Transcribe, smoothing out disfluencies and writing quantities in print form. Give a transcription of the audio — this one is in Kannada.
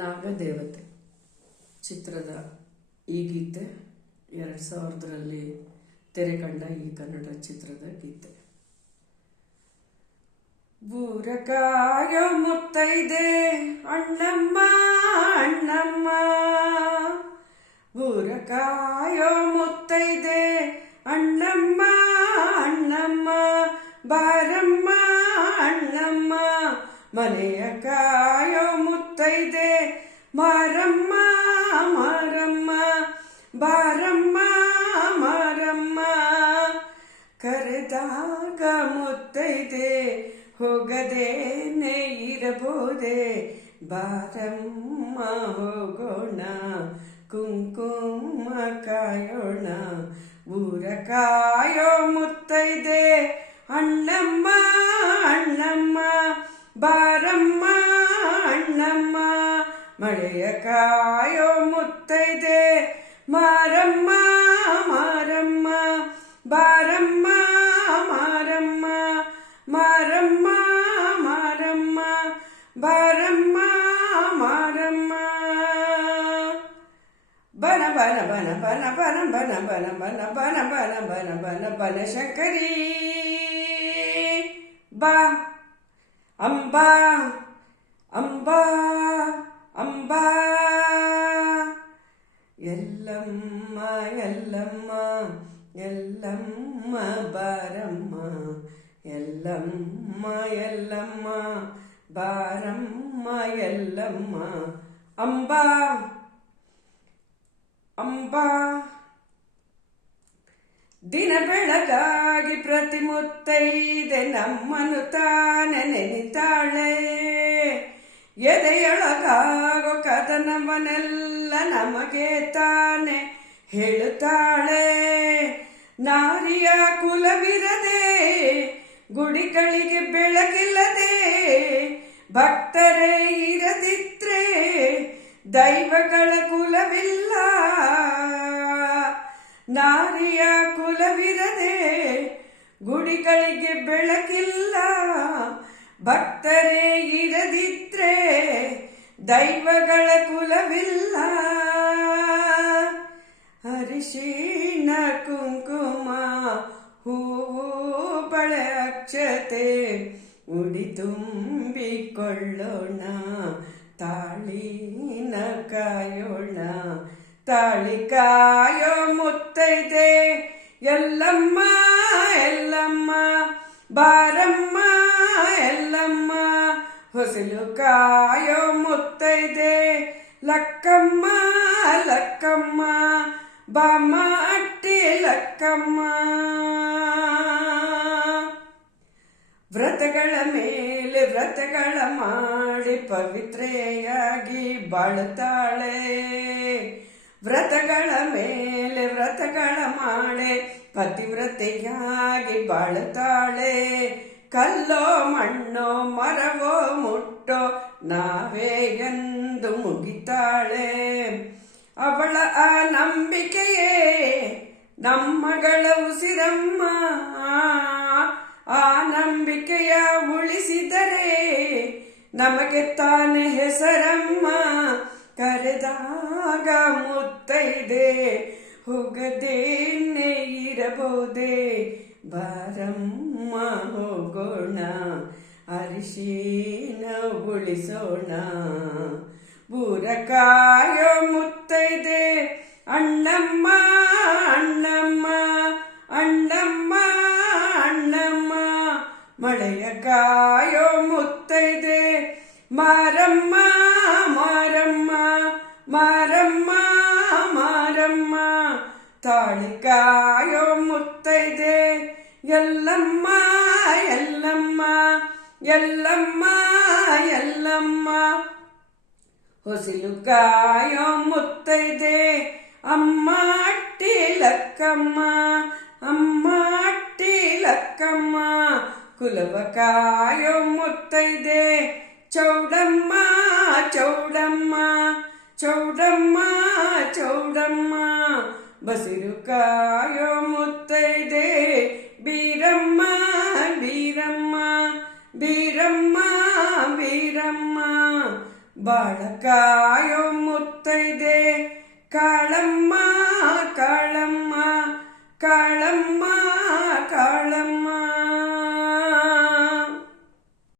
ನಾಗದೇವತೆ ಚಿತ್ರದ ಈ ಗೀತೆ 2000ರಲ್ಲಿ ತೆರೆ ಕಂಡ ಈ ಕನ್ನಡ ಚಿತ್ರದ ಗೀತೆ. ಬೂರಕಾಯೋ ಮುತ್ತೈದೆ ಅಣ್ಣಮ್ಮ ಅಣ್ಣಮ್ಮ, ಬೂರಕಾಯೋ ಮುತ್ತೈದೆ ಅಣ್ಣಮ್ಮ ಅಣ್ಣಮ್ಮ, ಬಾರಮ್ಮ ಅಣ್ಣಮ್ಮ ಮನೆಯ ಕಾಯೋ ಮುತ್ತೈದೆ ಮಾರಮ್ಮ ಮಾರಮ್ಮ, ಬಾರಮ್ಮ ಮಾರಮ್ಮ. ಕರೆದಾಗ ಮುತ್ತೈದೆ ಹೋಗದೇನೆ ಇರಬಹುದೇ, ಬಾರಮ್ಮ ಹೋಗೋಣ ಕುಂಕುಮ ಕಾಯೋಣ. ಊರ ಕಾಯೋ ಮುತ್ತೈದೆ ಅಣ್ಣಮ್ಮ ಅಣ್ಣಮ್ಮ, ಬಾರಮ್ಮ ಅಣ್ಣಮ್ಮ ಮಳೆಯ ಕಾಯೋ ಮುತ್ತೈದೆ ಮಾರಮ್ಮ ಮಾರಮ್ಮ, ಬಾರಮ್ಮ ಮಾರಮ್ಮ ಮಾರಮ್ಮ ಮಾರಮ್ಮ, ಬಾರಮ್ಮ ಮಾರಮ್ಮ. ಬನ ಬನ ಬನ ಬನ ಬನ ಬನ ಬನ ಬನ ಬನ ಬನ ಬನ ಬನ ಬನ ಶಂಕರಿ ಬಾ ಅಂಬಾ ಅಂಬಾ ಅಂಬಾ. ಎಲ್ಲಮ್ಮ ಎಲ್ಲಮ್ಮ ಎಲ್ಲಮ್ಮ ಬಾರಮ್ಮ, ಎಲ್ಲಮ್ಮ ಎಲ್ಲಮ್ಮ ಬಾರಮ್ಮ ಎಲ್ಲಮ್ಮ. ಅಂಬಾ ಅಂಬಾ. ದಿನ ಬೆಳಗಾಗಿ ಪ್ರತಿ ಮುತ್ತೈದೆ ನಮ್ಮನು ತಾನೆ ನೆನಿತಾಳೆ, ಎದೆಯೊಳಗಾಗೋ ಕದನವನೆಲ್ಲ ನಮಗೆ ತಾನೆ ಹೇಳುತ್ತಾಳೆ. ನಾರಿಯ ಕುಲವಿರದೆ ಗುಡಿಗಳಿಗೆ ಬೆಳಗಿಲ್ಲದೆ, ಭಕ್ತರೇ ಇರದಿದ್ರೆ ದೈವಗಳ ಕುಲವಿಲ್ಲ. ನಾರಿಯ ಕುಲವಿರದೆ ಗುಡಿಗಳಿಗೆ ಬೆಳಕಿಲ್ಲ, ಭಕ್ತರೇ ಇರದಿದ್ರೆ ದೈವಗಳ ಕುಲವಿಲ್ಲ. ಅರಿಶಿಣ ಕುಂಕುಮ ಹೂವು ಬಳೆ ಅಕ್ಷತೆ ಉಡಿ ತುಂಬಿಕೊಳ್ಳೋಣ, ತಾಳಿನ ಕಾಯೋಣ. ತಾಳಿ ಕಾಯೋ ಮುತ್ತೈದೆ ಎಲ್ಲಮ್ಮ ಎಲ್ಲಮ್ಮ, ಬಾರಮ್ಮ ಎಲ್ಲಮ್ಮ. ಹೊಸಲು ಕಾಯೋ ಮುತ್ತೈದೆ ಲಕ್ಕಮ್ಮ ಲಕ್ಕಮ್ಮ, ಬಾಮ್ಮ ಅಟ್ಟಿ ಲಕ್ಕಮ್ಮ. ವ್ರತಗಳ ಮೇಲೆ ವ್ರತಗಳ ಮಾಡಿ ಪವಿತ್ರೆಯಾಗಿ ಬಾಳುತ್ತಾಳೆ, ವ್ರತಗಳ ಮೇಲೆ ವ್ರತಗಳ ಮಾಡಿ ಪತಿವ್ರತೆಯಾಗಿ ಬಾಳುತ್ತಾಳೆ. ಕಲ್ಲೋ ಮಣ್ಣೋ ಮರವೋ ಮುಟ್ಟೋ ನಾವೇ ಎಂದು ಮುಗಿತಾಳೆ. ಅವಳ ಆ ನಂಬಿಕೆಯೇ ನಮ್ಮಗಳ ಉಸಿರಮ್ಮ, ಆ ನಂಬಿಕೆಯ ಉಳಿಸಿದರೆ ನಮಗೆ ತಾನೇ ಹೆಸರಮ್ಮ. ಕರೆದಾಗ ಮುತ್ತೈದೆ ಹೋಗದೇನೆ ಇರಬಹುದೇ, ಬಾರಮ್ಮ ಹೋಗೋಣ ಅರಿಶಿನ ಉಳಿಸೋಣ. ಬೂರ ಕಾಯೋ ಮುತ್ತೈದೆ ಅಣ್ಣಮ್ಮ ಅಣ್ಣಮ್ಮ ಅಣ್ಣಮ್ಮ ಅಣ್ಣಮ್ಮ, ಮಳೆಯ ಕಾಯೋ ಮುತ್ತೈದೆ ಮಾರಮ್ಮ ಮಾರಮ್ಮ ಮಾರಮ್ಮ ಮಾರಮ್ಮ. ತಾಳಿ ಕಾಯೋ ಮುತ್ತೈದೆ ಎಲ್ಲಮ್ಮ ಎಲ್ಲಮ್ಮ ಎಲ್ಲಮ್ಮ ಎಲ್ಲಮ್ಮ. ಹೊಸಿಲು ಕಾಯೋ ಮುತ್ತೈದೆ ಅಮ್ಮ ಅಟ್ಟಿ ಲಕ್ಕಮ್ಮ, ಅಮ್ಮ ಅಟ್ಟಿ ಲಕ್ಕಮ್ಮ. ಕುಲವ ಕಾಯೋ ಮುತ್ತೈದೆ ಚೌಡಮ್ಮ ಚೌಡಮ್ಮ ಚೌಡಮ್ಮ ಚೌಡಮ್ಮ. ಬಸಿರು ಕಾಯೋ ಮುತ್ತೈದೆ ಬೀರಮ್ಮ ಬೀರಮ್ಮ ಬೀರಮ್ಮ ಬೀರಮ್ಮ. ಬಾಳಕಾಯೋ ಮುತ್ತೈದೆ ಕಾಳಮ್ಮ ಕಾಳಮ್ಮ ಕಾಳಮ್ಮ